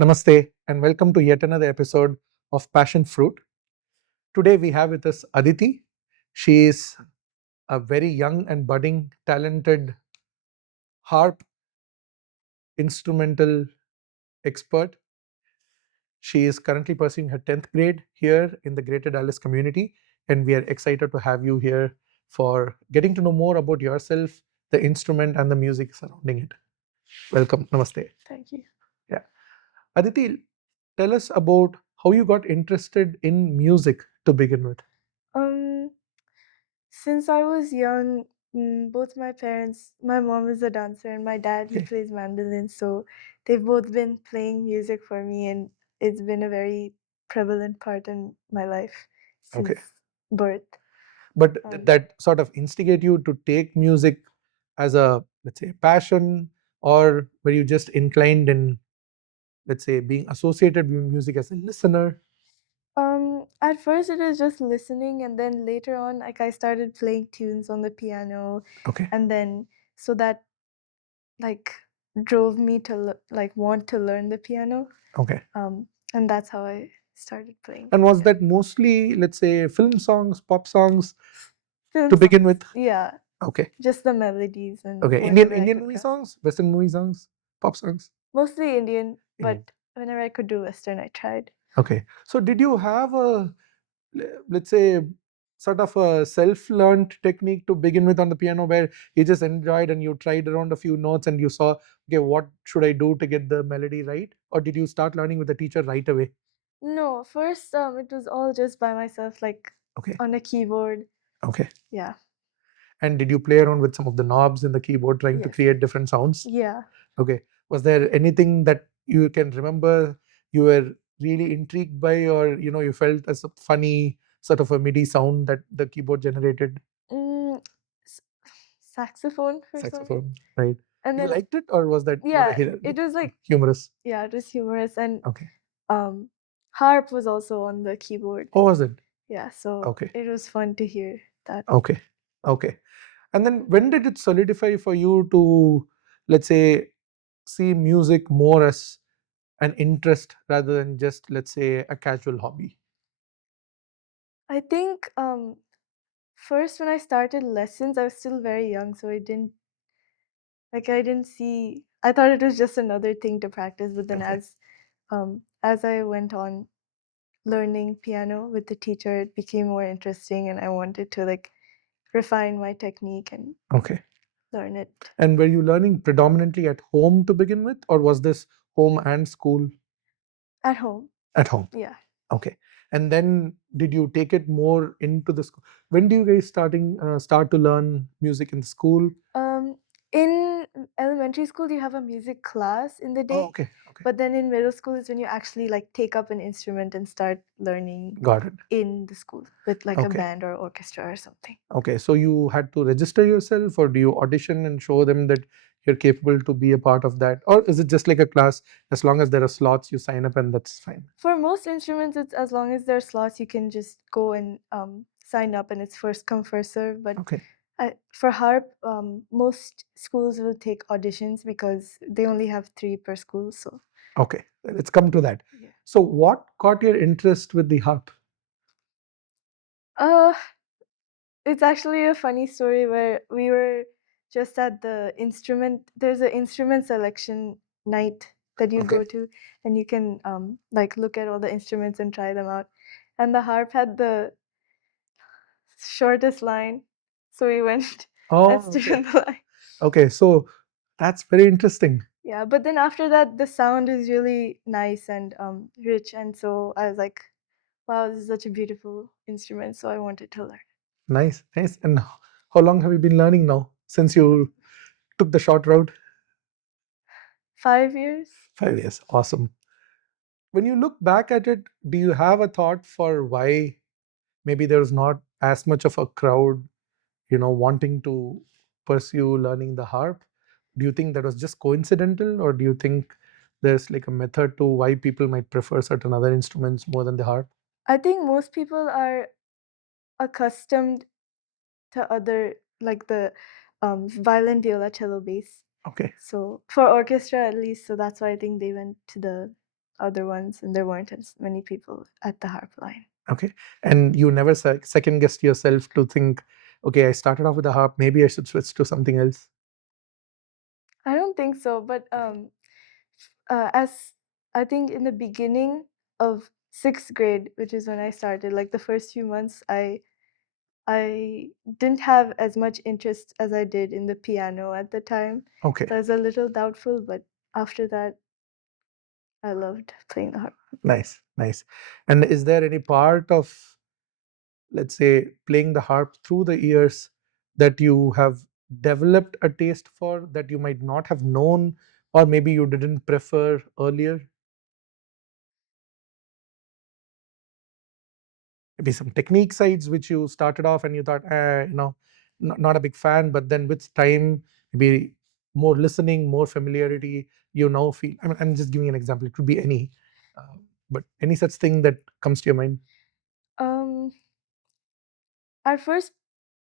Namaste and welcome to yet another episode of Passion Fruit. Today we have with us Aditi. She is a very young and budding, talented harp instrumental expert. She is currently pursuing her 10th grade here in the Greater Dallas community, and we are excited to have you here for getting to know more about yourself, the instrument, and the music surrounding it. Welcome. Namaste. Thank you. Yeah. Aditi, tell us about how you got interested in music to begin with. Um, since I was young, both my parents, my mom is a dancer and my dad, he Okay. plays mandolin. So they've both been playing music for me, and it's been a very prevalent part in my life Okay. since birth. But did Um, that sort of instigate you to take music as a, let's say, passion, or were you just inclined in, let's say, being associated with music as a listener? at first it was just listening, and then later on, like I started playing tunes on the piano, Okay. and then so that like drove me to like want to learn the piano. Okay. And that's how I started playing. And was Yeah. that mostly, let's say, film songs, pop songs Film to begin songs. with? Yeah, Okay. just the melodies and Okay. whatever I Indian could movie grasp. songs, Western movie songs, pop songs? Mostly Indian, Indian. but whenever I could do Western, I tried. Okay. So did you have a, let's say, sort of a self-learned technique to begin with on the piano, where you just enjoyed and you tried around a few notes and you saw, okay, what should I do to get the melody right? Or did you start learning with the teacher right away? No, first it was all just by myself, like Okay. on a keyboard. Okay. Yeah. And did you play around with some of the knobs in the keyboard trying to Yes. create different sounds? Yeah. Okay. Was there anything that you can remember you were really intrigued by, or you felt as a funny sort of a MIDI sound that the keyboard generated? Mm, s- saxophone for some reason. Saxophone, right? And You then liked it, or was that not a yeah, hit, it like was like humorous? yeah, it was humorous, and Okay. harp was also on the keyboard. Oh, was it? Yeah, so Okay. it was fun to hear that. Okay. Okay. And then when did it solidify for you to, let's say, see music more as an interest rather than just, let's say, a casual hobby? I think first when I started lessons, I was still very young, so I didn't see. I thought it was just another thing to practice, but then Okay. as I went on learning piano with the teacher, it became more interesting, and I wanted to like refine my technique and Okay. learn it And were you learning predominantly at home to begin with, or was this home and school? at home. At home. Yeah. Okay. And then did you take it more into the school? When do you guys start to learn music in the school? Um, in elementary school, you have a music class in the Oh, day, okay. Okay. but then in middle school is when you actually like take up an instrument and start learning Got it. in the school with like a Okay. band or orchestra or something. Okay. So you had to register yourself, or do you audition and show them that you're capable to be a part of that? Or is it just like a class, as long as there are slots, you sign up and that's fine? For most instruments, it's as long as there are slots, you can just go and sign up, and it's first come first serve. But Okay. for harp, most schools will take auditions because they only have 3 per school. So Okay. Let's come to that. yeah. So what caught your interest with the harp? Uh, it's actually a funny story where we were just at the instrument. There's an instrument selection night that you Okay. go to, and you can like look at all the instruments and try them out. And the harp had the shortest line, so we went and Oh, stood okay. in the line. Okay. So that's very interesting. Yeah, but then after that, the sound is really nice and rich, and so I was like, "Wow, this is such a beautiful instrument." So I wanted to learn. Nice. Nice. And how long have you been learning now since you took the short route? 5 years. 5 years. Awesome. When you look back at it, do you have a thought for why maybe there's not as much of a crowd, wanting to pursue learning the harp? Do you think that was just coincidental, or do you think there's like a method to why people might prefer certain other instruments more than the harp? I think most people are accustomed to other like the violin, viola, cello, bass. Okay. So for orchestra at least, so that's why I think they went to the other ones, and there weren't as many people at the harp line. Okay. And you never second guessed yourself to think, okay, I started off with a harp, maybe I should switch to something else? I don't think so, but as I think in the beginning of sixth grade, which is when I started, like the first few months, I didn't have as much interest as I did in the piano at the time. Okay. So I was a little doubtful, but after that, I loved playing the harp. Nice, nice. And is there any part of, let's say, playing the harp through the years that you have developed a taste for that you might not have known, or maybe you didn't prefer earlier? Maybe some technique sides which you started off and you thought, not a big fan, but then with time, maybe more listening, more familiarity, you now feel. I mean, I'm just giving an example. It could be any, uh, but any such thing that comes to your mind. Um, at first,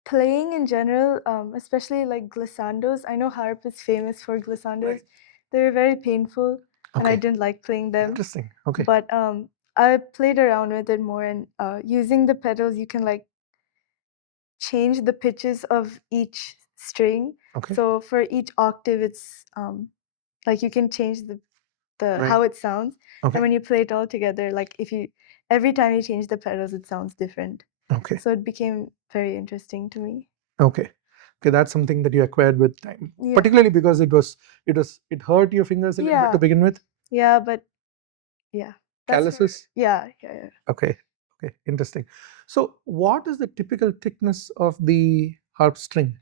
playing in general, especially like glissandos. I know harp is famous for glissandos. Right. They're very painful, and I Okay. didn't like playing them. Interesting. Okay. But I played around with it more, and using the pedals, you can like change the pitches of each string. Okay. So for each octave, it's like you can change the Right. how it sounds, and Okay. when you play it all together, like if you every time you change the pedals, it sounds different. Okay. So it became very interesting to me. Okay. Okay. That's something that you acquired with time, Yeah. particularly because it hurt your fingers a little bit to Yeah. begin with. Yeah, but yeah, that's for Calluses. yeah. Okay. Okay. Interesting. So, what is the typical thickness of the harp string?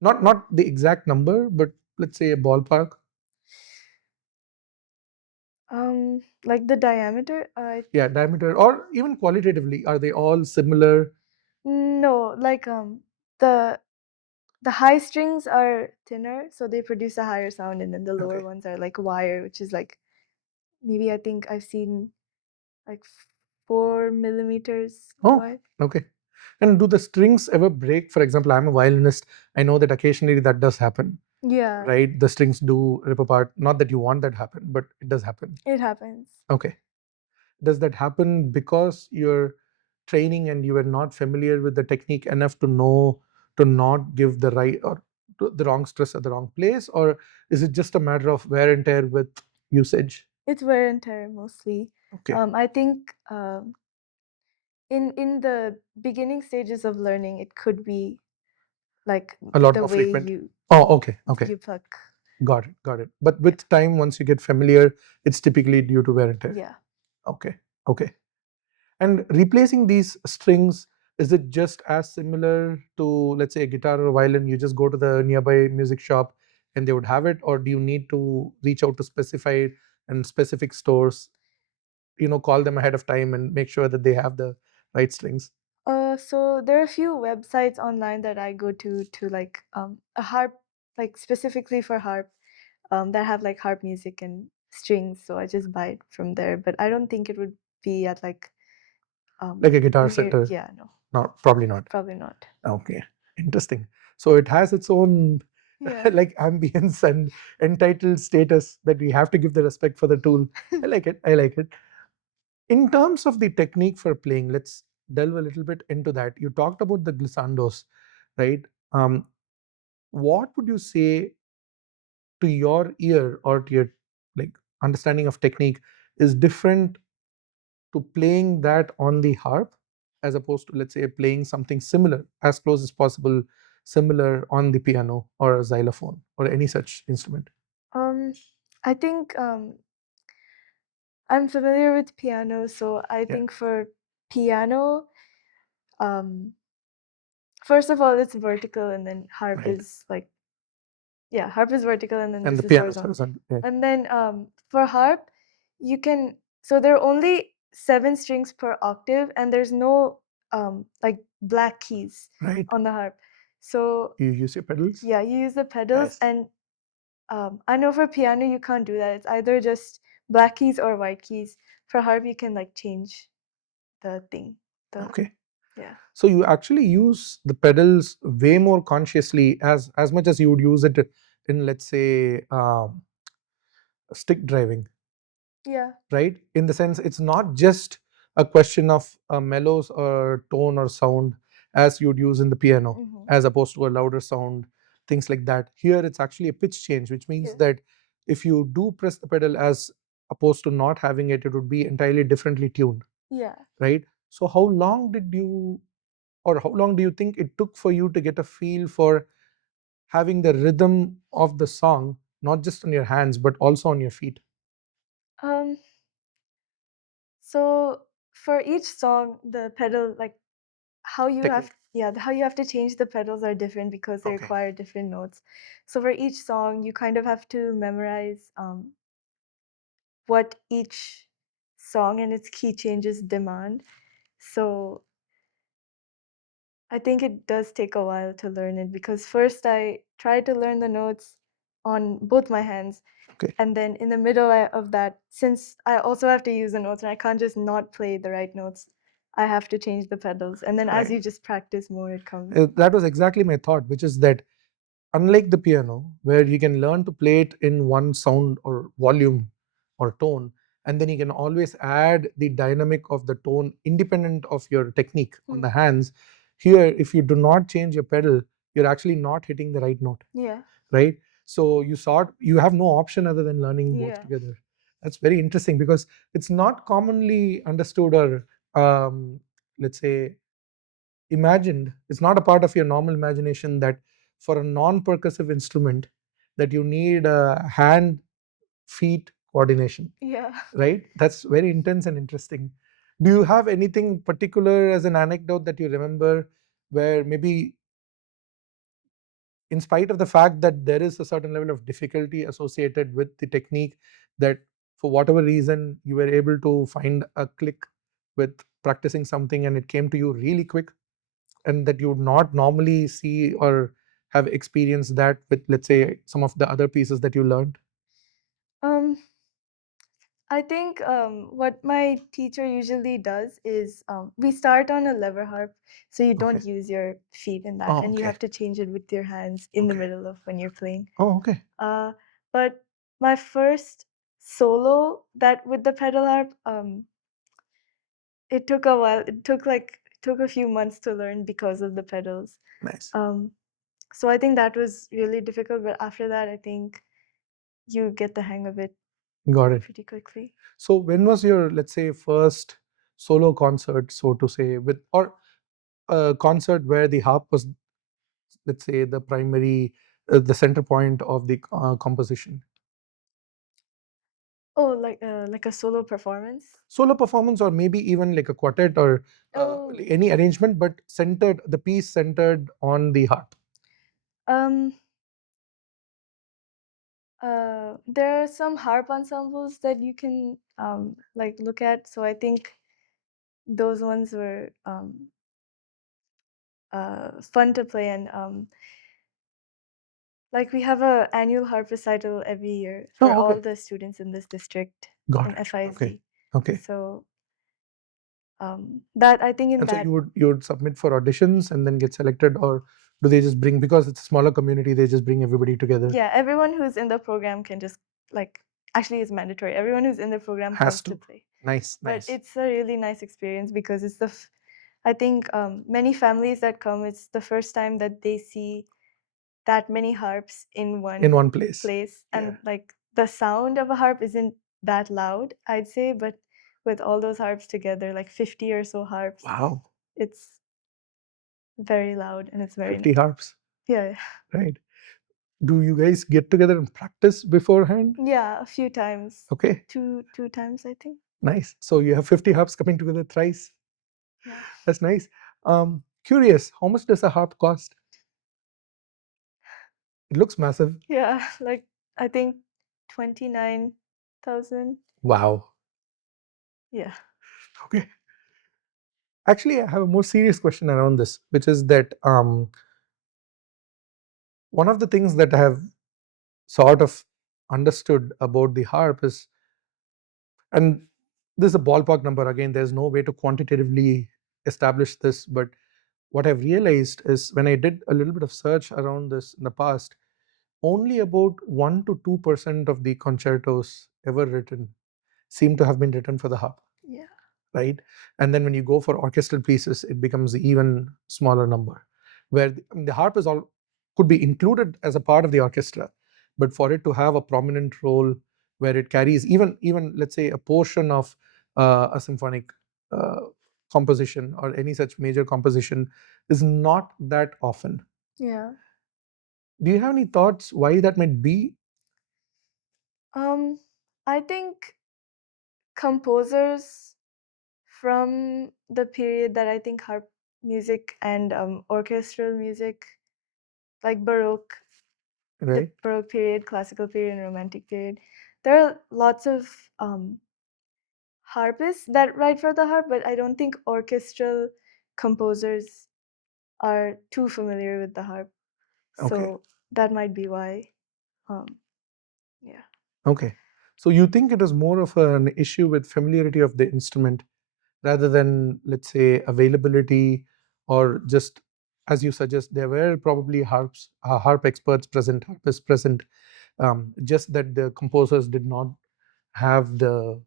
Not the exact number, but let's say a ballpark. Like the diameter, Yeah, diameter, or even qualitatively, are they all similar? no, like the the high strings are thinner, so they produce a higher sound, and then the lower Okay. ones are like wire, which is like maybe I think I've seen like 4 millimeters Oh, wide. okay. And do the strings ever break? For example, I'm a violinist. I know that occasionally that does happen, Yeah, right? The strings do rip apart. Not that you want that happen, but it does happen. it happens. Okay. Does that happen because you're training and you are not familiar with the technique enough to know to not give the right or the wrong stress at the wrong place, or is it just a matter of wear and tear with usage? It's wear and tear mostly. Okay. I think in the beginning stages of learning, it could be like A lot the more way frequent. Oh, okay. Okay. you pluck. Got it. Got it. But Yeah, with time, once you get familiar, it's typically due to wear and tear. yeah. Okay. Okay. And replacing these strings, is it just as similar to, let's say, a guitar or a violin? You just go to the nearby music shop and they would have it, or do you need to reach out to specified and specific stores, call them ahead of time and make sure that they have the right strings? So there are a few websites online that I go to like a harp, like specifically for harp, that have like harp music and strings. So I just buy it from there. But I don't think it would be at like Like a guitar near. center? Yeah, no, No, probably not. probably not. Okay, interesting. So it has its own Yeah. like ambience and entitled status that we have to give the respect for the tool. I like it. I like it. In terms of the technique for playing, let's delve a little bit into that. You talked about the glissandos, right? Um, what would you say to your ear or to your like understanding of technique is different to playing that on the harp as opposed to, let's say, playing something similar, as close as possible, similar on the piano or a xylophone or any such instrument? Um, I think I'm familiar with piano, so I Yeah, think for piano, um, first of all, it's vertical, and then harp right. is like yeah, harp is vertical, and then And the this is piano is horizontal. horizontal. Yeah, And then for harp, you can so there are only 7 strings per octave, and there's no like black keys right. on the harp. So You use your pedals. yeah, you use the pedals, Nice. and I know for piano you can't do that. It's either just black keys or white keys. For harp, you can like change the thing. The Okay. yeah. So you actually use the pedals way more consciously, as much as you would use it in, let's say, stick driving. Yeah. right? In the sense, it's not just a question of mellows or tone or sound as you'd use in the piano, Mm-hmm. as opposed to a louder sound, things like that. Here, it's actually a pitch change, which means Yeah. that if you do press the pedal as opposed to not having it, it would be entirely differently tuned, Yeah. right? So, how long did you, or how long do you think it took for you to get a feel for having the rhythm of the song, not just on your hands, but also on your feet? Um. So for each song, the pedal, like how you have, Technique. yeah, how you have to change the pedals are different because they Okay. require different notes. So for each song, you kind of have to memorize what each song and its key changes demand. So I think it does take a while to learn it because first I tried to learn the notes on both my hands. Okay. And then in the middle of that, since I also have to use the notes and I can't just not play the right notes, I have to change the pedals. And then as Right. you just practice more, it comes. That was exactly my thought, which is that unlike the piano, where you can learn to play it in one sound or volume or tone, and then you can always add the dynamic of the tone independent of your technique on Hmm. the hands, here, if you do not change your pedal, you're actually not hitting the right note, Yeah. right? So you have no option other than learning both Yeah. together. That's very interesting because it's not commonly understood or let's say imagined. It's not a part of your normal imagination that for a non-percussive instrument that you need a hand feet coordination, Yeah. right? That's very intense and interesting. Do you have anything particular as an anecdote that you remember where maybe, in spite of the fact that there is a certain level of difficulty associated with the technique, that for whatever reason you were able to find a click with practicing something and it came to you really quick, and that you would not normally see or have experienced that with, let's say, some of the other pieces that you learned? Um, I think what my teacher usually does is we start on a lever harp, so you Okay. don't use your feet in that, Oh, and you okay. have to change it with your hands in the Okay. middle of when you're playing. Oh, okay. Uh, but my first solo that with the pedal harp, it took a while. It took a few months to learn because of the pedals. Nice. Um, so I think that was really difficult, but after that, I think you get the hang of it Got it. pretty quickly. So when was your, let's say, first solo concert, so to say, with, or a concert where the harp was, let's say, the primary, the center point of the composition? Oh, like a solo performance? Solo performance, or maybe even like a quartet or Oh, any arrangement, but centered, the piece centered on the harp. um, there are some harp ensembles that you can like look at. So I think those ones were fun to play, and like we have a annual harp recital every year for Oh, all okay. the students in this district Got in it. Okay. FISD. Okay. So that I think in And so that, you would submit for auditions and then get selected, or do they just bring, because it's a smaller community, they just bring everybody together? yeah, everyone who's in the program can just like actually it's mandatory. Everyone who's in the program Has comes to to. play. Nice, But nice. it's a really nice experience because it's I think many families that come, it's the first time that they see that many harps in In one one place. place, Yeah. and like the sound of a harp isn't that loud, I'd say, but with all those harps together, like 50 or so harps, Wow. it's very loud and it's very 50 nice. harps, Yeah. right? Do you guys get together and practice beforehand? Yeah, a few times. Okay, Two times, I think. nice. So you have 50 harps coming together thrice. Yeah. That's nice. Curious, how much does a harp cost? It looks massive. Yeah, like I think 29,000. Wow. Yeah. Okay. Actually, I have a more serious question around this, which is that one of the things that I have sort of understood about the harp is, and this is a ballpark number, again, there's no way to quantitatively establish this, but what I've realized is when I did a little bit of search around this in the past, only about 1 to 2% of the concertos ever written seem to have been written for the harp, Yeah. right? And then when you go for orchestral pieces, it becomes even smaller number, where the harp is all could be included as a part of the orchestra, but for it to have a prominent role where it carries even let's say a portion of a symphonic uh, composition or any such major composition is not that often. Yeah. Do you have any thoughts why that might be? Um, I think composers from the period that I think harp music and orchestral music, like Baroque, the Right. Baroque period, classical period, and Romantic period, there are lots of harpists that write for the harp, but I don't think orchestral composers are too familiar with the harp. Okay. So that might be why. Um, yeah. Okay. So you think it is more of an issue with familiarity of the instrument rather than, let's say, availability, or just as you suggest, there were probably harp experts present, harpists present, just that the composers did not have the,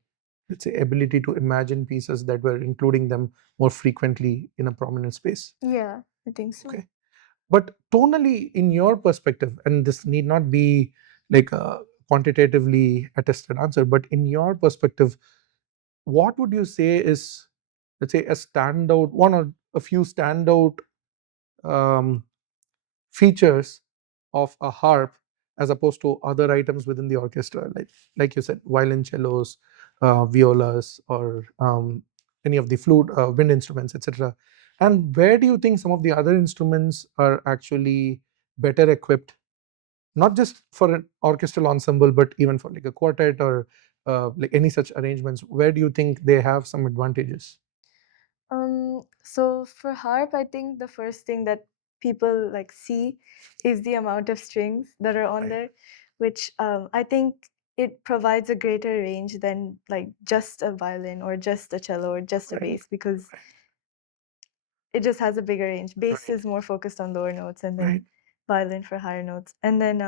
let's say, ability to imagine pieces that were including them more frequently in a prominent space. Yeah, I think so. Okay. But tonally, in your perspective, and this need not be like a quantitatively attested answer, but in your perspective, what would you say is, let's say, a standout, one or a few standout um, features of a harp as opposed to other items within the orchestra, like you said, violoncellos, violas, or any of the flute, wind instruments, etc. And where do you think some of the other instruments are actually better equipped, not just for an orchestral ensemble, but even for like a quartet or like any such arrangements? Where do you think they have some advantages? So for harp, I think the first thing that people like see is the amount of strings that are on Right, there, which I think it provides a greater range than like just a violin or just a cello or just a right, bass, because it just has a bigger range. Bass right, is more focused on lower notes, and right, then violin for higher notes. And then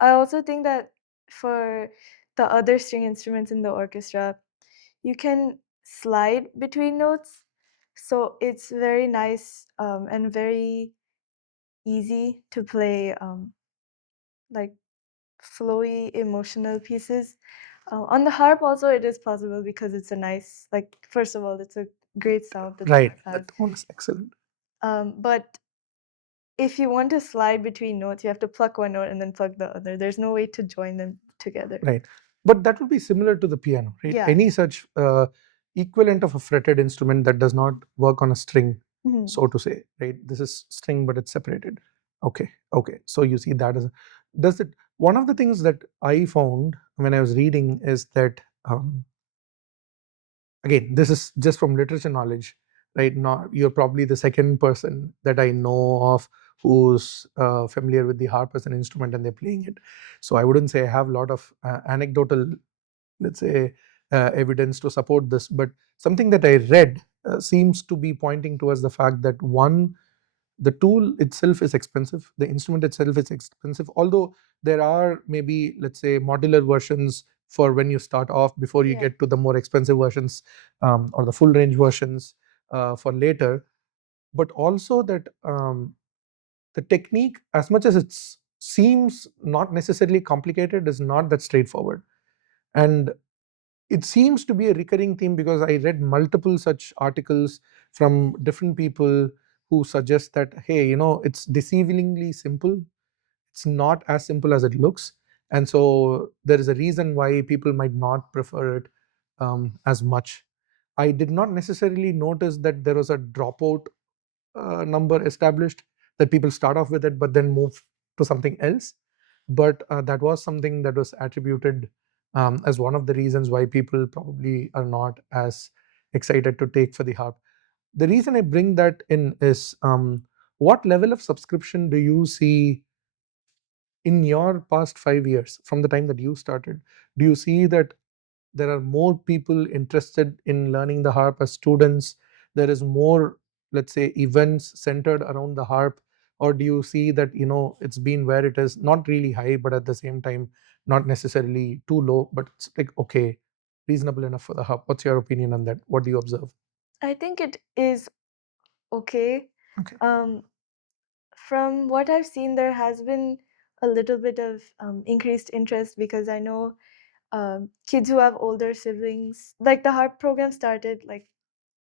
I also think that for the other string instruments in the orchestra, you can slide between notes. So it's very nice and very easy to play like flowy emotional pieces. On the harp also it is possible because it's a nice, like, first of all, it's a great sound that the right. harp The has. tone is excellent. But if you want to slide between notes, you have to pluck one note and then pluck the other. There's no way to join them together. Right. But that would be similar to the piano, right? Yeah. Any such equivalent of a fretted instrument that does not work on a string, Mhm. so to say, right? This is string, but it's separated. Okay. Okay. So you see that as does it. One of the things that I found when I was reading is that, again, this is just from literature knowledge, right? Not, you're probably the second person that I know of who's familiar with the harp as an instrument and they're playing it. So I wouldn't say I have a lot of anecdotal, let's say, evidence to support this, but something that I read seems to be pointing towards the fact that, one, the tool itself is expensive, the instrument itself is expensive, although there are maybe, let's say, modular versions for when you start off before you Yeah. get to the more expensive versions, or the full range versions for later. But also that the technique, as much as it seems not necessarily complicated, is not that straightforward. And it seems to be a recurring theme because I read multiple such articles from different people who suggest that, hey, it's deceivingly simple. It's not as simple as it looks. And so there is a reason why people might not prefer it as much. I did not necessarily notice that there was a dropout number established, that people start off with it but then move to something else. But that was something that was attributed as one of the reasons why people probably are not as excited to take for the harp. The reason I bring that in is, what level of subscription do you see in your past 5 years from the time that you started? Do you see that there are more people interested in learning the harp as students? There is more, let's say, events centered around the harp? Or do you see that, it's been where it is, not really high, but at the same time not necessarily too low, but it's like okay? reasonable enough for the harp? What's your opinion on that? What do you observe? I think it is okay. Okay. Um, from what I've seen, there has been a little bit of increased interest because I know kids who have older siblings, like the harp program started like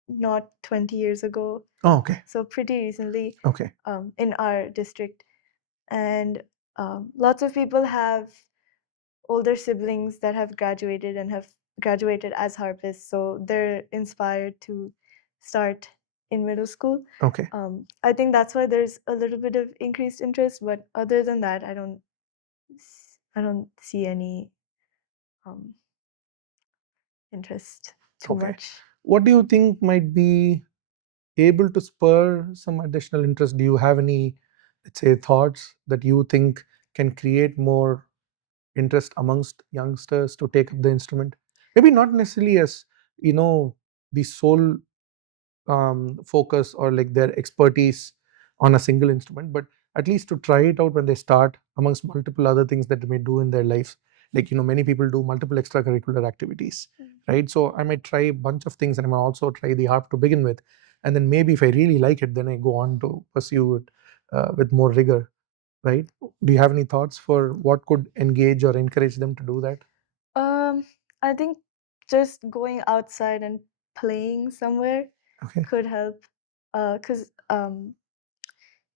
not 20 years ago, Oh, okay. so pretty recently Okay. in our district. And lots of people have older siblings that have graduated and have graduated as harpists, so they're inspired to start in middle school. Okay. I think that's why there's a little bit of increased interest, but other than that, I don't see any um, interest too Okay. much. What do you think might be able to spur some additional interest? Do you have any, let's say, thoughts that you think can create more interest amongst youngsters to take up the instrument? Maybe not necessarily as, you know, the sole focus or like their expertise on a single instrument, but at least to try it out when they start amongst multiple other things that they may do in their lives. Like, many people do multiple extracurricular activities, Mm. right? So I might try a bunch of things and I might also try the harp to begin with. And then maybe if I really like it, then I go on to pursue it with more rigor, right? Do you have any thoughts for what could engage or encourage them to do that? Um, I think just going outside and playing somewhere Okay. could help. Because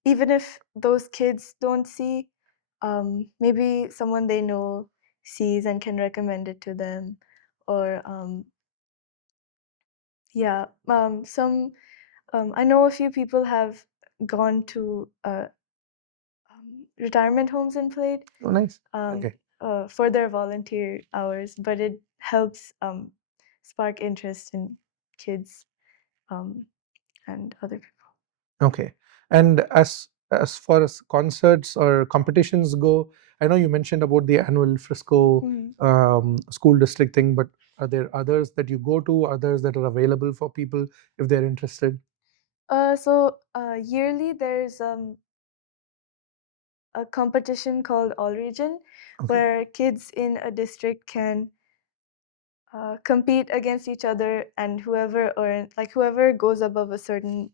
even if those kids don't see, maybe someone they know sees and can recommend it to them, or yeah, some I know a few people have gone to retirement homes and played Oh, nice. um, Okay. for their volunteer hours, but it helps spark interest in kids um, and other people. Okay. And as far as concerts or competitions go, I know you mentioned about the annual Frisco Mhm. school district thing, but are there others that you go to, others that are available for people if they're interested? Yearly there's a competition called All Region, Okay. where kids in a district can compete against each other, and whoever goes above a certain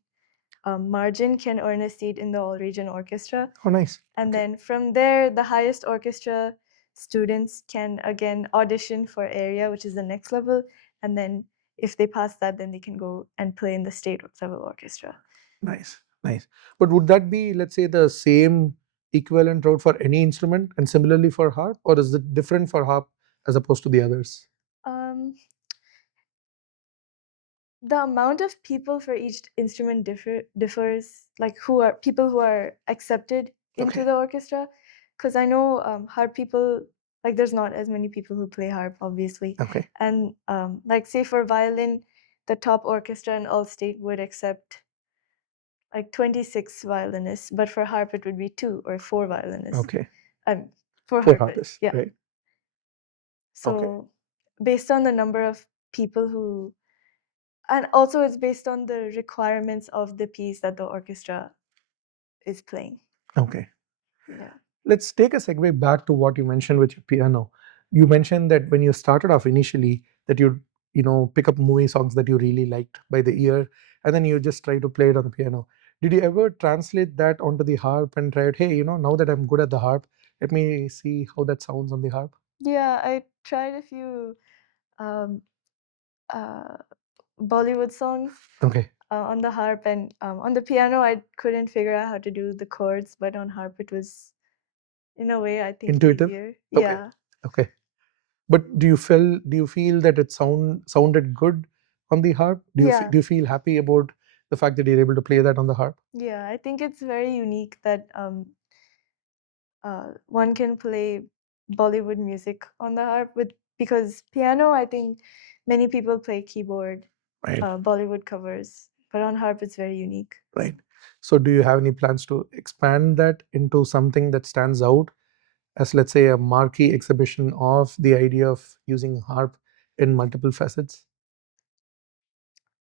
margin can earn a seat in the All Region Orchestra. Oh, nice. And Okay. then from there, the highest orchestra students can again audition for area, which is the next level. And then if they pass that, then they can go and play in the state level orchestra. Nice. Nice. But would that be, let's say, the same equivalent route for any instrument and similarly for harp, or is it different for harp as opposed to the others? Um, the amount of people for each instrument differs, like who are people who are accepted into Okay. the orchestra. Because I know harp people, like there's not as many people who play harp, obviously. Okay. And like say for violin, the top orchestra in all state would accept like 26 violinists, but for harp it would be 2 or 4 violinists. Okay. Um, for For harpists, harpists, yeah. right? Okay. So based on the number of people who, and also it's based on the requirements of the piece that the orchestra is playing. Okay. Yeah. Let's take a segue back to what you mentioned with your piano. You mentioned that when you started off initially, that you pick up movie songs that you really liked by the ear, and then you just try to play it on the piano. Did you ever translate that onto the harp and try it? Hey, now that I'm good at the harp, let me see how that sounds on the harp. Yeah, I tried a few um, uh, Bollywood songs Okay. on the harp, and on the piano I couldn't figure out how to do the chords, but on harp it was in a way I think Intuitive. easier. Okay. Yeah. Okay. But do you feel that it sounded good on the harp? Yeah. Do you feel happy about the fact that you're able to play that on the harp? Yeah, I think it's very unique that one can play Bollywood music on the harp with, because piano, I think many people play keyboard, Right. Bollywood covers, but on harp it's very unique. Right. So do you have any plans to expand that into something that stands out as, let's say, a marquee exhibition of the idea of using harp in multiple facets?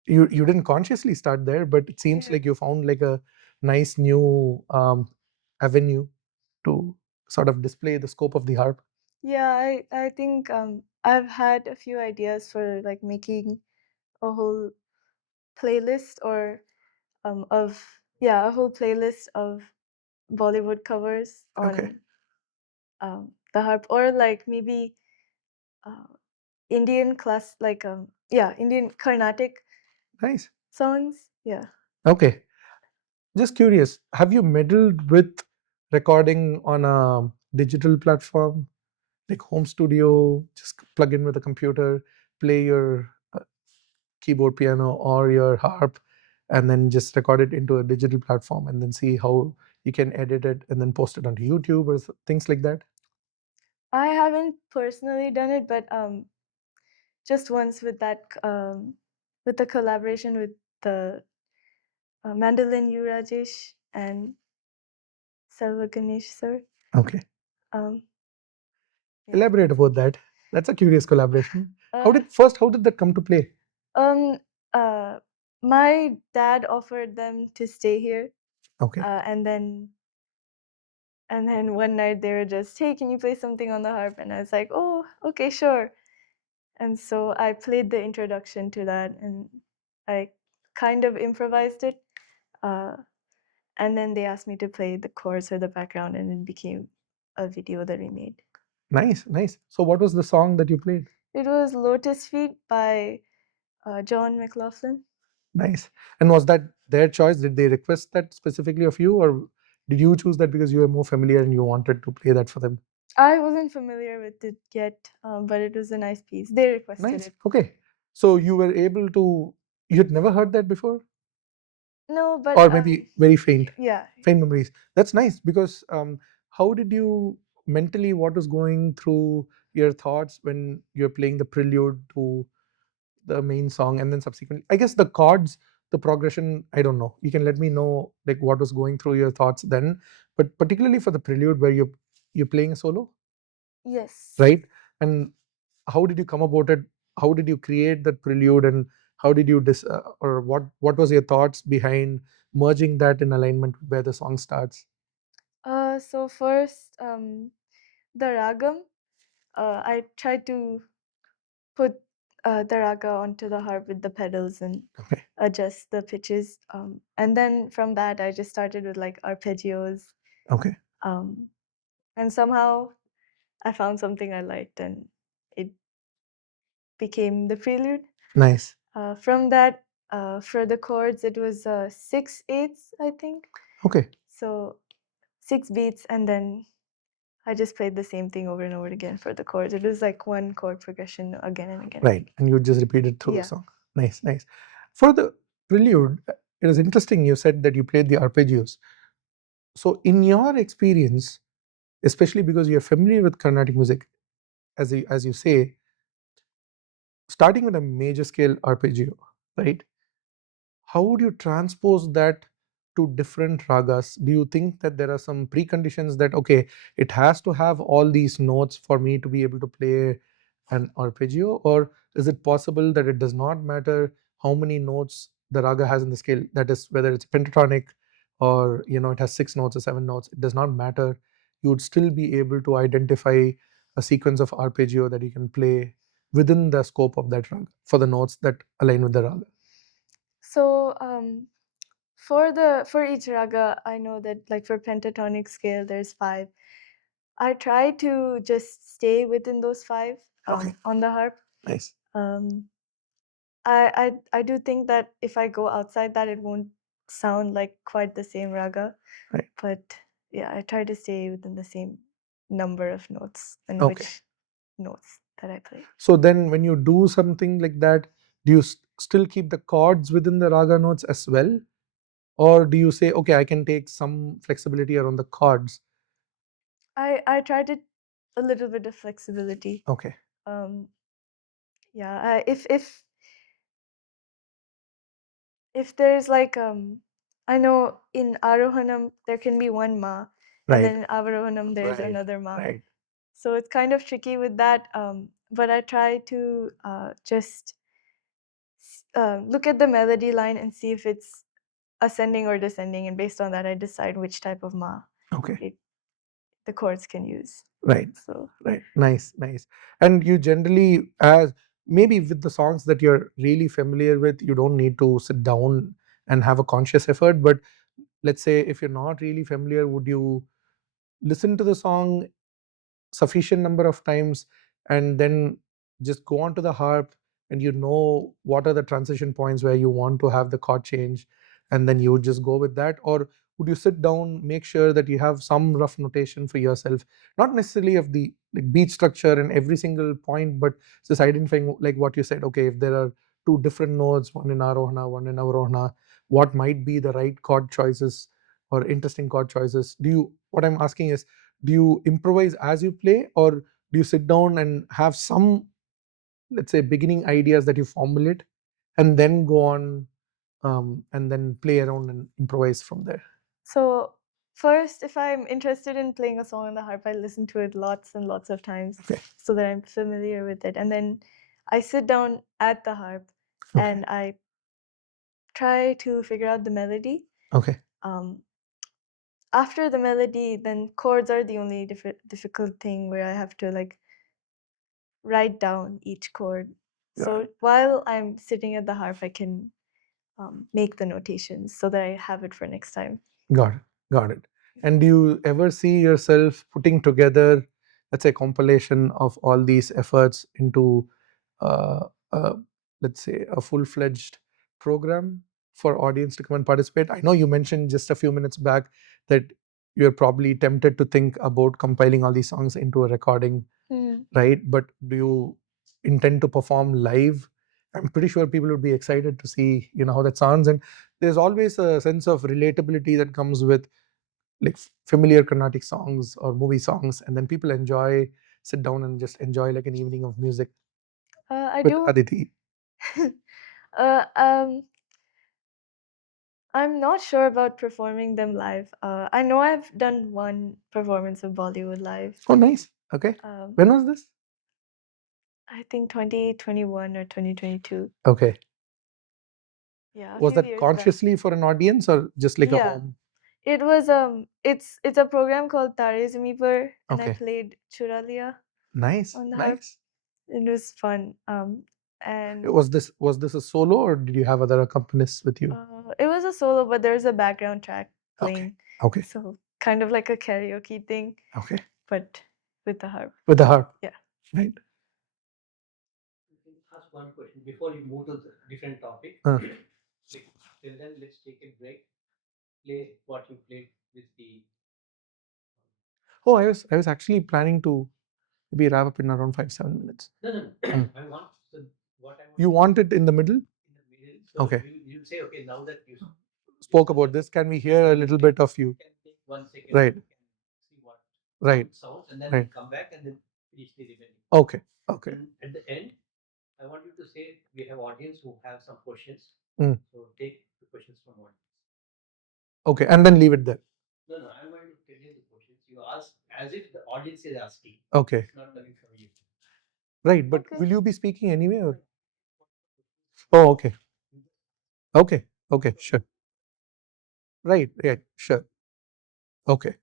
You didn't consciously start there, but it seems Yeah. like you found like a nice new avenue to sort of display the scope of the harp. Yeah, I think I've had a few ideas for like making a whole playlist or of yeah, a whole playlist of Bollywood covers Okay, on the harp, or like maybe uh, Indian class, like yeah, Indian Carnatic nice. songs. Yeah. Okay, just curious. Have you meddled with recording on a digital platform like home studio? Just plug in with a computer, play your keyboard, piano, or your harp, and then just record it into a digital platform, and then see how you can edit it and then post it onto YouTube or things like that. I haven't personally done it, but just once with that with the collaboration with the mandolin Rajesh and Selva Ganesh sir. Okay, Um, yeah. elaborate about that. That's a curious collaboration. Uh, How did that come to play? um, uh, my dad offered them to stay here, Okay, and then one night they were just, hey, can you play something on the harp? And I was like, oh, okay, sure. And so I played the introduction to that, and I kind of improvised it. Uh, and then they asked me to play the chorus or the background, and it became a video that we made. nice, nice. So, what was the song that you played? It was Lotus Feet by John McLaughlin. Nice. And was that their choice? Did they request that specifically of you, or did you choose that because you were more familiar and you wanted to play that for them? I wasn't familiar with it yet, but it was a nice piece. They requested Nice. it. Okay. So you were able to, you had never heard that before? No, but Or maybe very faint, yeah. faint memories. That's nice because how did you mentally, what was going through your thoughts when you're playing the prelude to the main song and then subsequently, I guess the chords, the progression, I don't know. You can let me know like what was going through your thoughts then, but particularly for the prelude where you're playing a solo, Yes. right? And how did you come about it? How did you create that prelude, and how did you or what was your thoughts behind merging that in alignment with where the song starts? So first, the ragam. I tried to put the raga onto the harp with the pedals and Okay, adjust the pitches. And then from that, I just started with like arpeggios. okay, Um, and somehow I found something I liked, and it became the prelude. nice. From that, for the chords, it was 6/8, I think. Okay, So 6 beats, and then I just played the same thing over and over again for the chords. It was like one chord progression again and again and right. again. And you just repeat it through the Yeah. song. Nice, nice. For the prelude, it was interesting. You said that you played the arpeggios. So, in your experience, especially because you're familiar with Carnatic music, as you say, starting with a major scale arpeggio, right? How would you transpose that to different ragas? Do you think that there are some preconditions that okay, it has to have all these notes for me to be able to play an arpeggio, or is it possible that it does not matter how many notes the raga has in the scale? That is, whether it's pentatonic or it has 6 notes or 7 notes, it does not matter. You would still be able to identify a sequence of arpeggio that you can play within the scope of that raga for the notes that align with the raga. So for each raga, I know that like for pentatonic scale, there's 5. I try to just stay within those 5 Okay, on the harp. nice. Um, I do think that if I go outside that, it won't sound like quite the same raga. Right. But yeah, I try to stay within the same number of notes and Okay. which notes that I play. So then when you do something like that, do you still keep the chords within the raga notes as well? Or do you say, okay, I can take some flexibility around the chords? I tried it a little bit of flexibility. Okay. Um, yeah, if there's like I know in Arohanam there can be one ma, and Right. then in Avarohanam there's Right. another ma. Right. So it's kind of tricky with that. But I try to just look at the melody line and see if it's ascending or descending, and based on that I decide which type of ma Okay. it the chords can use. Right. So Right. Nice. And you generally, as maybe with the songs that you're really familiar with, you don't need to sit down and have a conscious effort. But let's say if you're not really familiar, would you listen to the song sufficient number of times and then just go on to the harp, and you know what are the transition points where you want to have the chord change, and then you would just go with that? Or would you sit down, make sure that you have some rough notation for yourself, not necessarily of the like beat structure and every single point, but just identifying, like what you said, okay, if there are two different notes, one in arohana, one in avarohana, what might be the right chord choices or interesting chord choices? Do you, what I'm asking is, do you improvise as you play, or do you sit down and have some, let's say, beginning ideas that you formulate and then go on, and then play around and improvise from there? So first, if I'm interested in playing a song on the harp, I listen to it lots and lots of times Okay. so that I'm familiar with it. And then I sit down at the harp Okay. and I try to figure out the melody. Okay. After the melody, then chords are the only difficult thing where I have to like write down each chord. So while I'm sitting at the harp, I can make the notations so that I have it for next time. Got it. And do you ever see yourself putting together, let's say, compilation of all these efforts into, uh, uh, let's say, a full-fledged program for audience to come and participate? I know you mentioned just a few minutes back that you're probably tempted to think about compiling all these songs into a recording, right? But do you intend to perform live? I'm pretty sure people would be excited to see, how that sounds. And there's always a sense of relatability that comes with like familiar Carnatic songs or movie songs, and then people sit down and just enjoy like an evening of music I with do. Aditi. I'm not sure about performing them live. I know I've done one performance of Bollywood live. Oh, nice. Okay. When was this? I think 2021 or 2022. Okay. Yeah, Was that consciously for an audience or just like a home? It was it's a program called Tare Zami Par, and I Okay. played Churaliya Nice. on the harp. Nice. It was fun. And Was this a solo, or did you have other accompanists with you? it was a solo, but there's a background track playing. Okay. So kind of like a karaoke thing. Okay. But with the harp. With the harp. Yeah. Right. Ask one question before you move to the different topic. Till then, let's take a break. Play what you played with the. Oh, I was actually planning to maybe wrap up in around 5-7 minutes. No. I want what I want. You want it in the middle? In the middle. So okay. You'll say, okay, now that you spoke about this, can we hear a little bit of you? Can take 1 second. Right. See what sounds, and then right. come back and then finish the remaining. Okay. And at the end, I want you to say we have audience who have some questions. Mm. So take the questions from audience. Okay, and then leave it there. No, I'm going to tell you the questions. You ask as if the audience is asking. Okay. It's not coming from you. Right, but will you be speaking anyway? Or? Oh, okay. Okay, sure. Right, sure. Okay.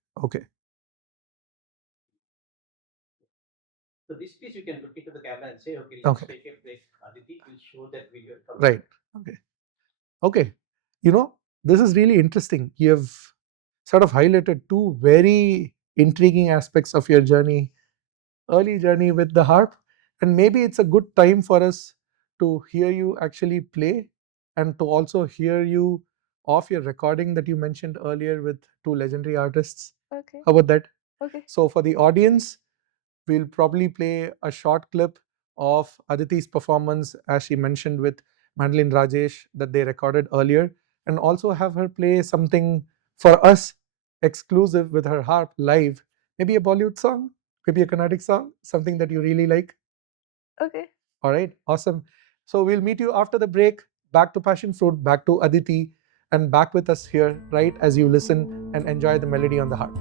So this piece you can look into the camera and say, okay, let's take a break. Aditi will show that video. Right. Okay. This is really interesting. You have sort of highlighted two very intriguing aspects of your journey, early journey with the harp, and maybe it's a good time for us to hear you actually play and to also hear you off your recording that you mentioned earlier with two legendary artists. Okay. How about that? Okay. So for the audience, we'll probably play a short clip of Aditi's performance, as she mentioned, with Mandolin Rajesh that they recorded earlier, and also have her play something for us exclusive with her harp live. Maybe a Bollywood song, maybe a Carnatic song, something that you really like. Okay. All right, awesome. So we'll meet you after the break. Back to Passion Fruit, back to Aditi, and back with us here, right, as you listen and enjoy the melody on the harp.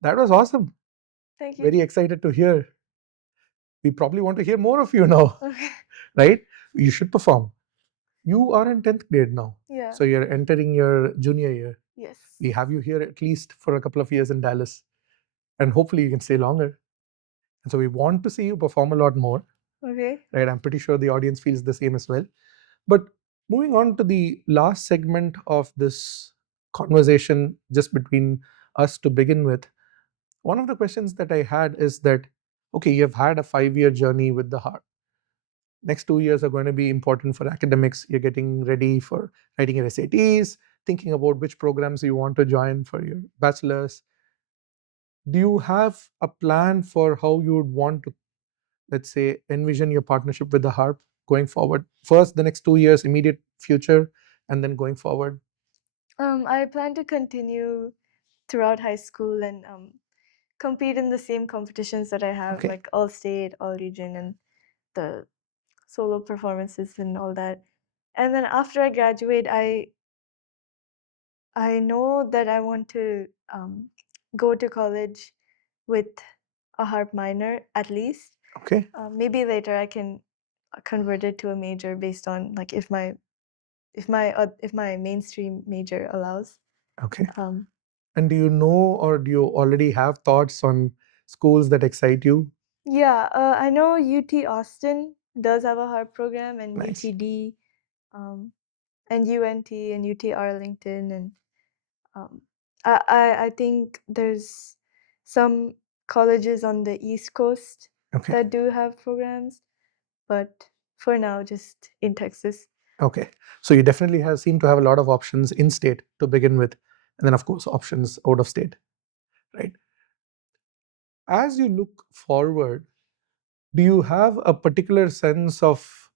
That was awesome. Thank you. Very excited to hear. We probably want to hear more of you now, Okay. right? You should perform. You are in 10th grade now. Yeah. So you're entering your junior year. Yes. We have you here at least for a couple of years in Dallas. And hopefully you can stay longer. And so we want to see you perform a lot more. Okay. Right? I'm pretty sure the audience feels the same as well. But moving on to the last segment of this conversation, just between us to begin with, one of the questions that I had is that, okay, you've had a 5-year journey with the harp. Next 2 years are going to be important for academics. You're getting ready for writing your SATs, thinking about which programs you want to join for your bachelor's. Do you have a plan for how you would want to, let's say, envision your partnership with the harp going forward? First, the next 2 years, immediate future, and then going forward. I plan to continue throughout high school and compete in the same competitions that I have, Okay. like all state, all region, and the solo performances and all that. And then after I graduate, I know that I want to go to college with a harp minor at least. Okay. Maybe later I can convert it to a major based on like if my mainstream major allows. Okay. Um, And do you know, or do you already have thoughts on schools that excite you? yeah, I know UT Austin does have a harp program, and Nice. UTD, and UNT and UT Arlington, and um, I think there's some colleges on the East Coast Okay. that do have programs, but for now, just in Texas. Okay. So you definitely seem to have a lot of options in state to begin with, and then of course options out of state, right? As you look forward, do you have a particular sense of,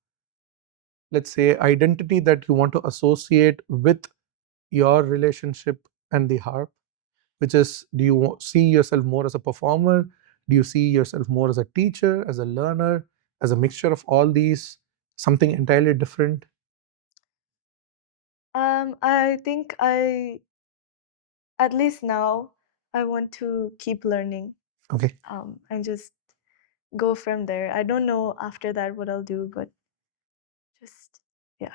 let's say, identity that you want to associate with your relationship and the harp? Which is, do you see yourself more as a performer? Do you see yourself more as a teacher, as a learner, as a mixture of all these, something entirely different? I think at least now, I want to keep learning, Okay. and just go from there. I don't know after that what I'll do, but just yeah,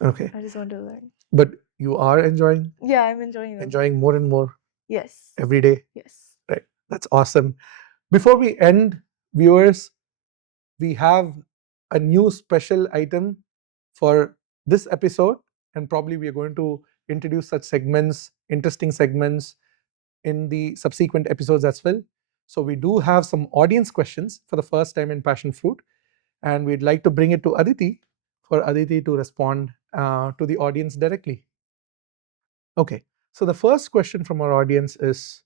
Okay. I just want to learn. But you are enjoying Yeah, I'm enjoying them. more and more Yes. every day. Yes. Right. That's awesome. Before we end, viewers, we have a new special item for this episode, and probably we are going to introduce such segments, interesting segments, in the subsequent episodes as well. So we do have some audience questions for the first time in Passion Fruit, and we'd like to bring it to Aditi for Aditi to respond to the audience directly. Okay, so the first question from our audience is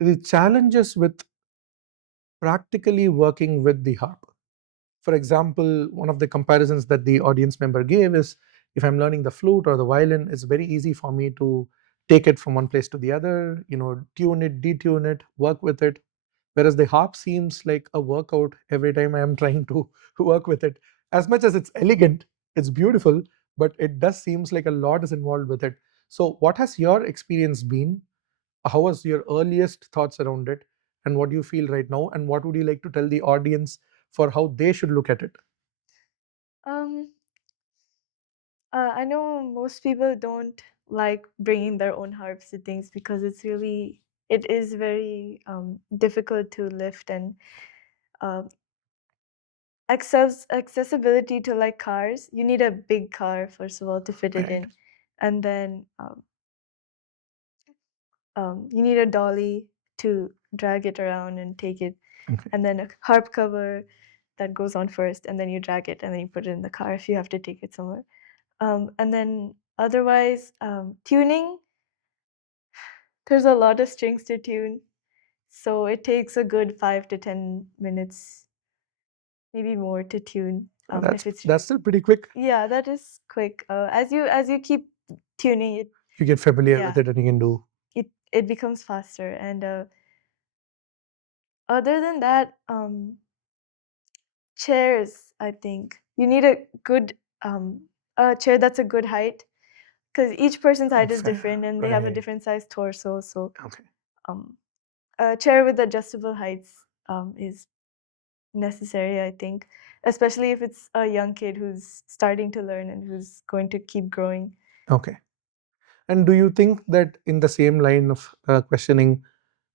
the challenges with practically working with the harp. For example, one of the comparisons that the audience member gave is, if I'm learning the flute or the violin, it's very easy for me to take it from one place to the other, tune it, detune it, work with it. whereas the harp seems like a workout every time I am trying to work with it. As much as it's elegant, it's beautiful, but it does seems like a lot is involved with it. So what has your experience been? How was your earliest thoughts around it, and what do you feel right now, and what would you like to tell the audience for how they should look at it? Um, I know most people don't like bringing their own harps to things because it is very difficult to lift, and uh, accessibility to like cars. You need a big car first of all to fit it Right. in, and then you need a dolly to drag it around and take it, Okay. and then a harp cover that goes on first, and then you drag it, and then you put it in the car if you have to take it somewhere. And then otherwise, tuning, there's a lot of strings to tune, so it takes a good 5 to 10 minutes, maybe more, to tune. That's If it's that's still pretty quick. Yeah, that is quick. As you keep tuning it, You get familiar with yeah, it, and you can do. it becomes faster. And other than that, chairs, I think you need a good a chair that's a good height, because each person's height is Fair. different and they have a Right. different size torso. So Okay. um, a chair with adjustable heights is necessary, I think, especially if it's a young kid who's starting to learn and who's going to keep growing. Okay. And do you think that in the same line of questioning,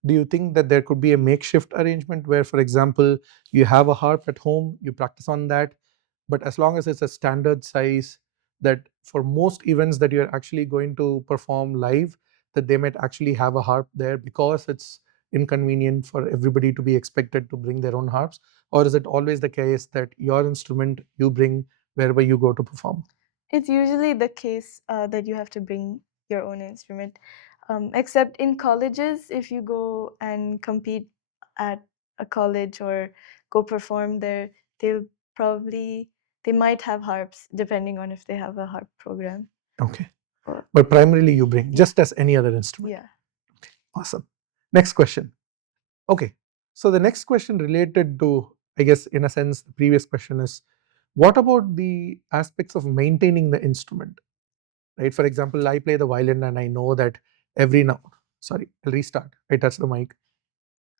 do you think that there could be a makeshift arrangement where, for example, you have a harp at home, you practice on that, but as long as it's a standard size, that for most events that you're actually going to perform live, that they might actually have a harp there because it's inconvenient for everybody to be expected to bring their own harps? Or is it always the case that your instrument you bring wherever you go to perform? It's usually the case that you have to bring your own instrument, except in colleges. If you go and compete at a college or go perform there, they'll probably they might have harps depending on if they have a harp program. Okay. Or But primarily you bring, yeah, just as any other instrument. yeah. Awesome. Next question. Okay. So the next question related to, I guess, in a sense, the previous question is, what about the aspects of maintaining the instrument? Right. For example, I play the violin and I know that every now, sorry, I'll restart. I touched the mic.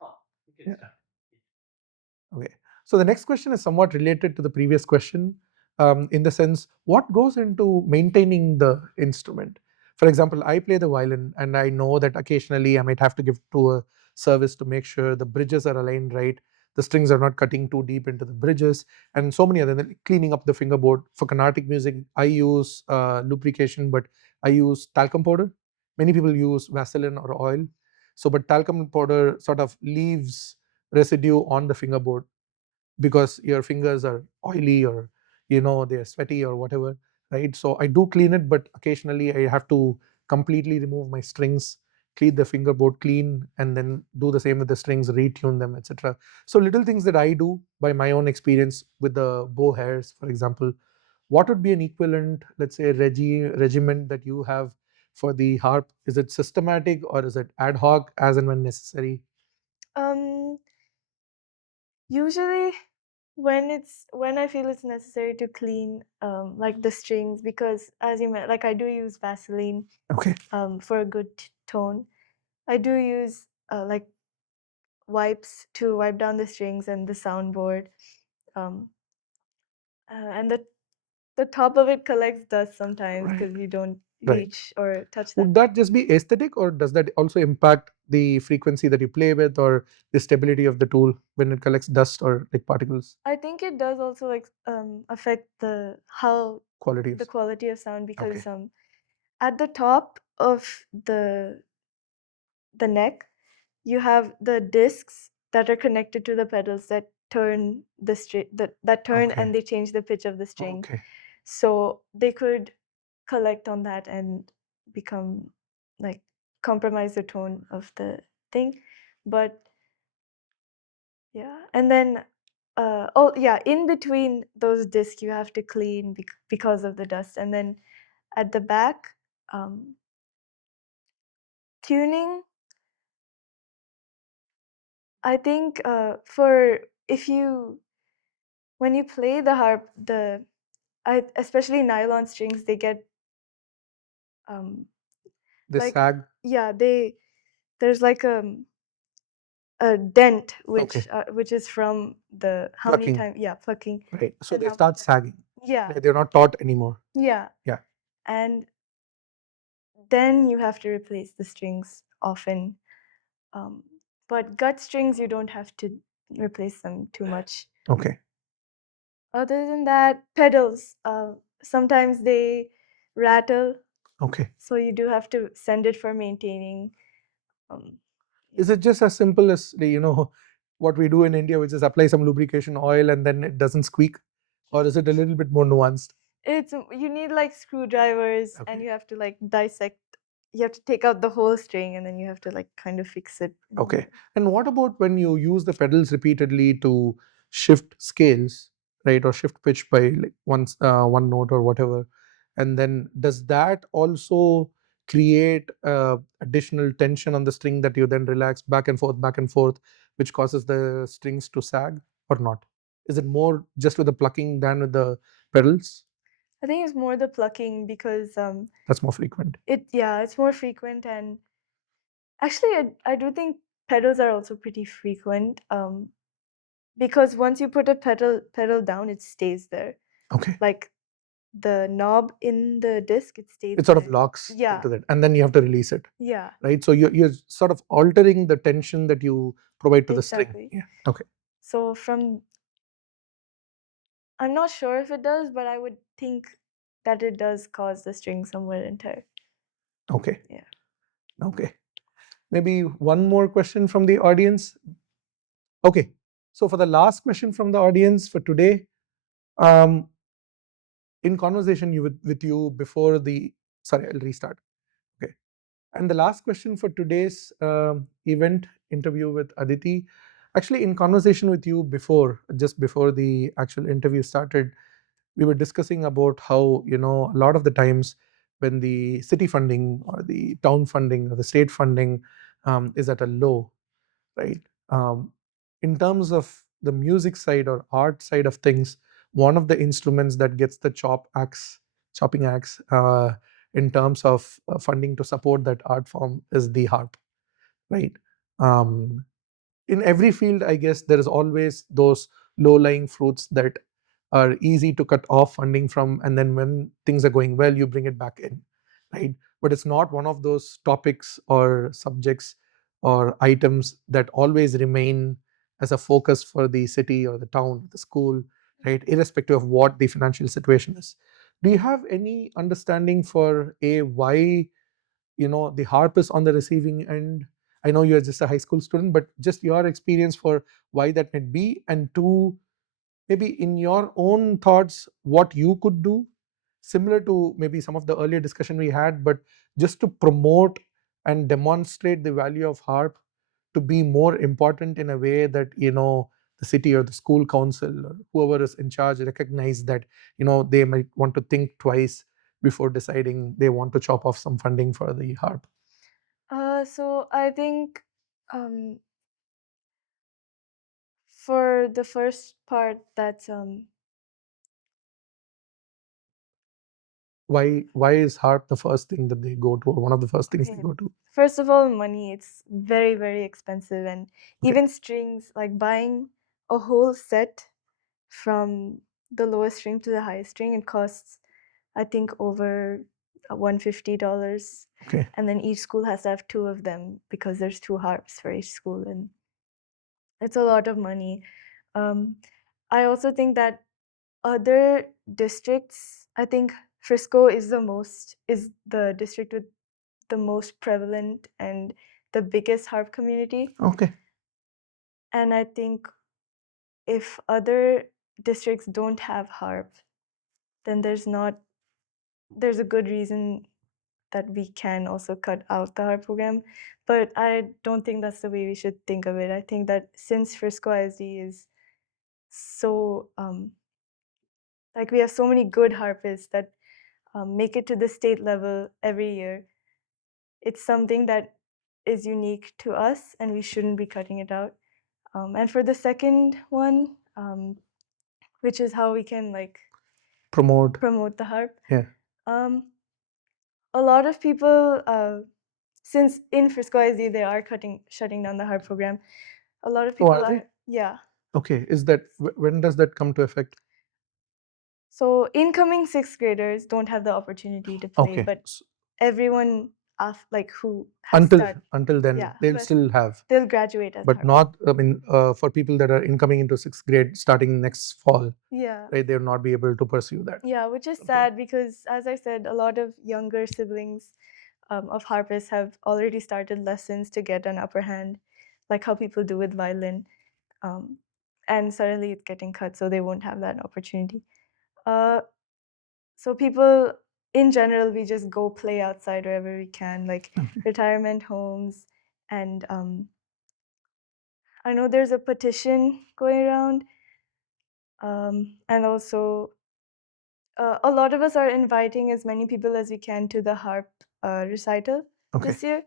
Oh, you can Yeah. start. Okay. So the next question is somewhat related to the previous question, in the sense, what goes into maintaining the instrument? For example, I play the violin and I know that occasionally I might have to give to a service to make sure the bridges are aligned right, the strings are not cutting too deep into the bridges, and so many other, cleaning up the fingerboard. For Carnatic music, I use lubrication, but I use talcum powder. Many people use Vaseline or oil. So, but talcum powder sort of leaves residue on the fingerboard because your fingers are oily, or they're sweaty or whatever, right? So I do clean it, but occasionally I have to completely remove my strings, clean the fingerboard clean, and then do the same with the strings, retune them, etc. So little things that I do by my own experience with the bow hairs, for example. What would be an equivalent, let's say, regiment that you have for the harp? Is it systematic or is it ad hoc as and when necessary? Um, Usually, when I feel it's necessary to clean like the strings, because as you meant, like I do use Vaseline Okay. for a good tone. I do use like wipes to wipe down the strings and the soundboard, um, and the top of it collects dust sometimes Right. because you don't Right. reach or touch that. Would that just be aesthetic, or does that also impact the frequency that you play with, or the stability of the tool when it collects dust or like particles? I think it does also like affect Quality of the quality of sound, okay. because at the top of the neck, you have the discs that are connected to the pedals that turn the string that turn Okay. and they change the pitch of the string. Okay. So they could collect on that and become like compromise the tone of the thing. But yeah, and then oh yeah, in between those discs you have to clean because of the dust, and then at the back, tuning. I think when you play the harp, especially nylon strings, they get They like sag. yeah, there's like a dent Okay. which is from the how many Plucking. times plucking. Right. So And they how start sagging. yeah Right, they're not taut anymore. yeah Yeah. and then you have to replace the strings often. But gut strings, you don't have to replace them too much. Okay. Other than that, pedals, sometimes they rattle, Okay. so you do have to send it for maintaining. Um, Is it just as simple as what we do in India, which is apply some lubrication oil and then it doesn't squeak, or is it a little bit more nuanced? you need like screwdrivers, and Okay. you have to like dissect. You have to take out the whole string, and then you have to like kind of fix it. Okay. And what about when you use the pedals repeatedly to shift scales, right, or shift pitch by like one note or whatever, and then does that also create additional tension on the string that you then relax back and forth, which causes the strings to sag or not? Is it more just with the plucking than with the pedals? I think it's more the plucking because That's more frequent. it's more frequent, and actually I do think pedals are also pretty frequent. Because once you put a pedal down, it stays there. Okay. Like the knob in the disc, it stays It sort of there. locks Yeah. into that, and then you have to release it. Yeah. Right, so you're sort of altering the tension that you provide to the string. Exactly. Yeah. Okay. So I'm not sure if it does, but I would think that it does cause the string some wear and tear. Okay. Yeah. Okay. Maybe one more question from the audience. Okay, so for the last question from the audience for today, um, in conversation with you before the sorry, I'll restart. Okay, and the last question for today's event interview with Aditi, actually in conversation with you just before the actual interview started, we were discussing about how a lot of the times when the city funding or the town funding or the state funding is at a low, right? In terms of the music side or art side of things, one of the instruments that gets the chopping axe in terms of funding to support that art form is the harp, right? um, in every field, I guess there is always those low-lying fruits that are easy to cut off funding from, and then when things are going well, you bring it back in, right? But it's not one of those topics or subjects or items that always remain as a focus for the city or the town, the school, right? Irrespective of what the financial situation is. Do you have any understanding for why the harp is on the receiving end? I know you're just a high school student, but just your experience for why that might be, and two, maybe in your own thoughts what you could do, similar to maybe some of the earlier discussion we had, but just to promote and demonstrate the value of harp to be more important in a way that the city or the school council or whoever is in charge recognize that they might want to think twice before deciding they want to chop off some funding for the harp. So I think for the first part, that's Why is harp the first thing that they go to, or one of the first things they okay. go to? First of all, money. It's very, very expensive, and Okay. even strings, like buying a whole set from the lowest string to the highest string, it costs, I think, over $150. Okay. And then each school has to have two of them because there's two harps for each school, and it's a lot of money. I also think that other districts, I think Frisco is the district with the most prevalent and the biggest harp community. Okay. And I think if other districts don't have harp, then there's a good reason that we can also cut out the harp program. But I don't think that's the way we should think of it. I think that since Frisco ISD is so like we have so many good harpists that make it to the state level every year, it's something that is unique to us and we shouldn't be cutting it out. And for the second one, which is how we can like promote the harp. Yeah. A lot of people, since in Frisco ISD they are shutting down the harp program. A lot of people are they? Yeah. Okay, is that when does that come to effect? So incoming sixth graders don't have the opportunity to play, Okay, but everyone like who has until then yeah, they'll but still have, they'll graduate as but harp. not, I mean, for people that are incoming into sixth grade starting next fall, Yeah. right, they'll not be able to pursue that. Yeah, which is sad because, as I said, a lot of younger siblings of harpists have already started lessons to get an upper hand, like how people do with violin. And suddenly it's getting cut, so they won't have that opportunity. So people, in general, we just go play outside wherever we can, like retirement homes. And I know there's a petition going around. And also, a lot of us are inviting as many people as we can to the harp recital this year.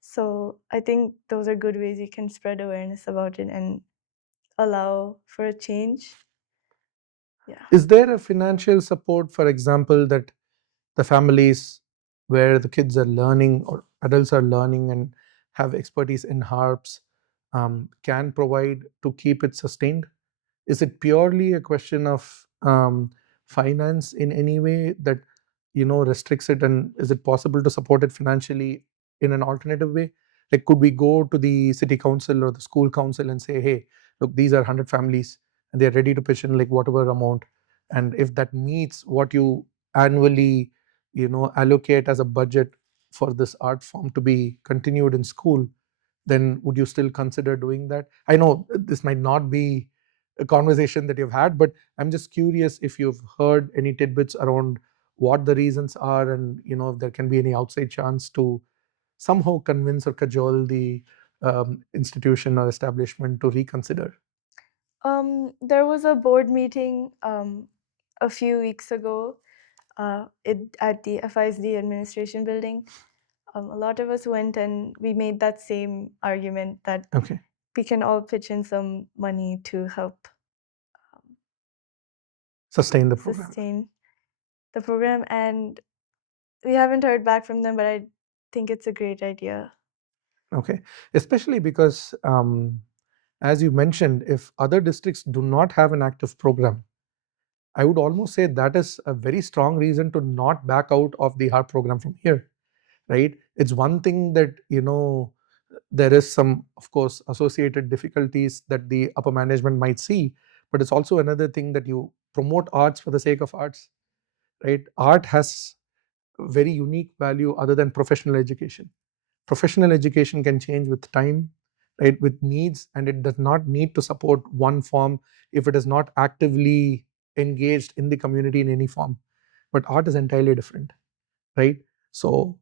So I think those are good ways you can spread awareness about it and allow for a change. Yeah. Is there a financial support, for example, that the families where the kids are learning or adults are learning and have expertise in harps can provide to keep it sustained? Is it purely a question of finance in any way that restricts it, and is it possible to support it financially in an alternative way? Like, could we go to the city council or the school council and say, hey, look, these are 100 families and they're ready to pitch in like whatever amount, and if that meets what you annually allocate as a budget for this art form to be continued in school, then would you still consider doing that? I know this might not be a conversation that you've had, but I'm just curious if you've heard any tidbits around what the reasons are, and if there can be any outside chance to somehow convince or cajole the institution or establishment to reconsider. There was a board meeting a few weeks ago at the FISD administration building. A lot of us went and we made that same argument that we can all pitch in some money to help sustain the program. And we haven't heard back from them, but I think it's a great idea. Okay, especially because as you mentioned, if other districts do not have an active program, I would almost say that is a very strong reason to not back out of the HARP program from here, right? It's one thing that there is some, of course, associated difficulties that the upper management might see, but it's also another thing that you promote arts for the sake of arts, right? Art has very unique value other than professional education. Professional education can change with time, right, with needs, and it does not need to support one form if it is not actively engaged in the community in any form. But art is entirely different, right? So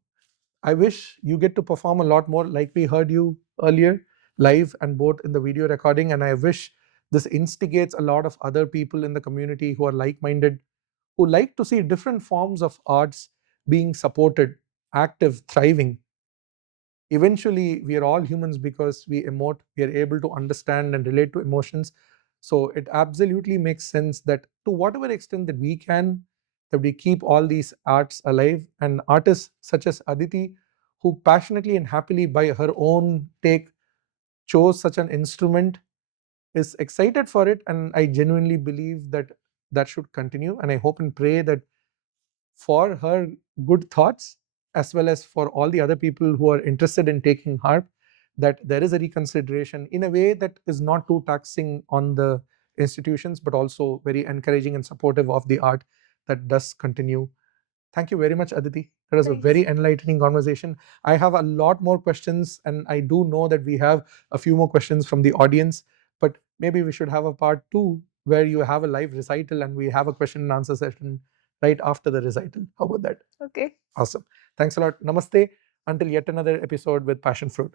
I wish you get to perform a lot more, like we heard you earlier, live and both in the video recording. And I wish this instigates a lot of other people in the community who are like-minded, who like to see different forms of arts being supported, active, thriving. Eventually, we are all humans because we emote, we are able to understand and relate to emotions. So it absolutely makes sense that to whatever extent that we can, that we keep all these arts alive. And artists such as Aditi, who passionately and happily by her own take chose such an instrument, is excited for it. And I genuinely believe that that should continue. And I hope and pray that for her good thoughts, as well as for all the other people who are interested in taking harp, that there is a reconsideration in a way that is not too taxing on the institutions, but also very encouraging and supportive of the art that does continue. Thank you very much, Aditi. That was a very enlightening conversation. I have a lot more questions, and I do know that we have a few more questions from the audience, but maybe we should have a part 2 where you have a live recital and we have a question and answer session right after the recital. How about that? Okay. Awesome. Thanks a lot. Namaste. Until yet another episode with Passion Fruit.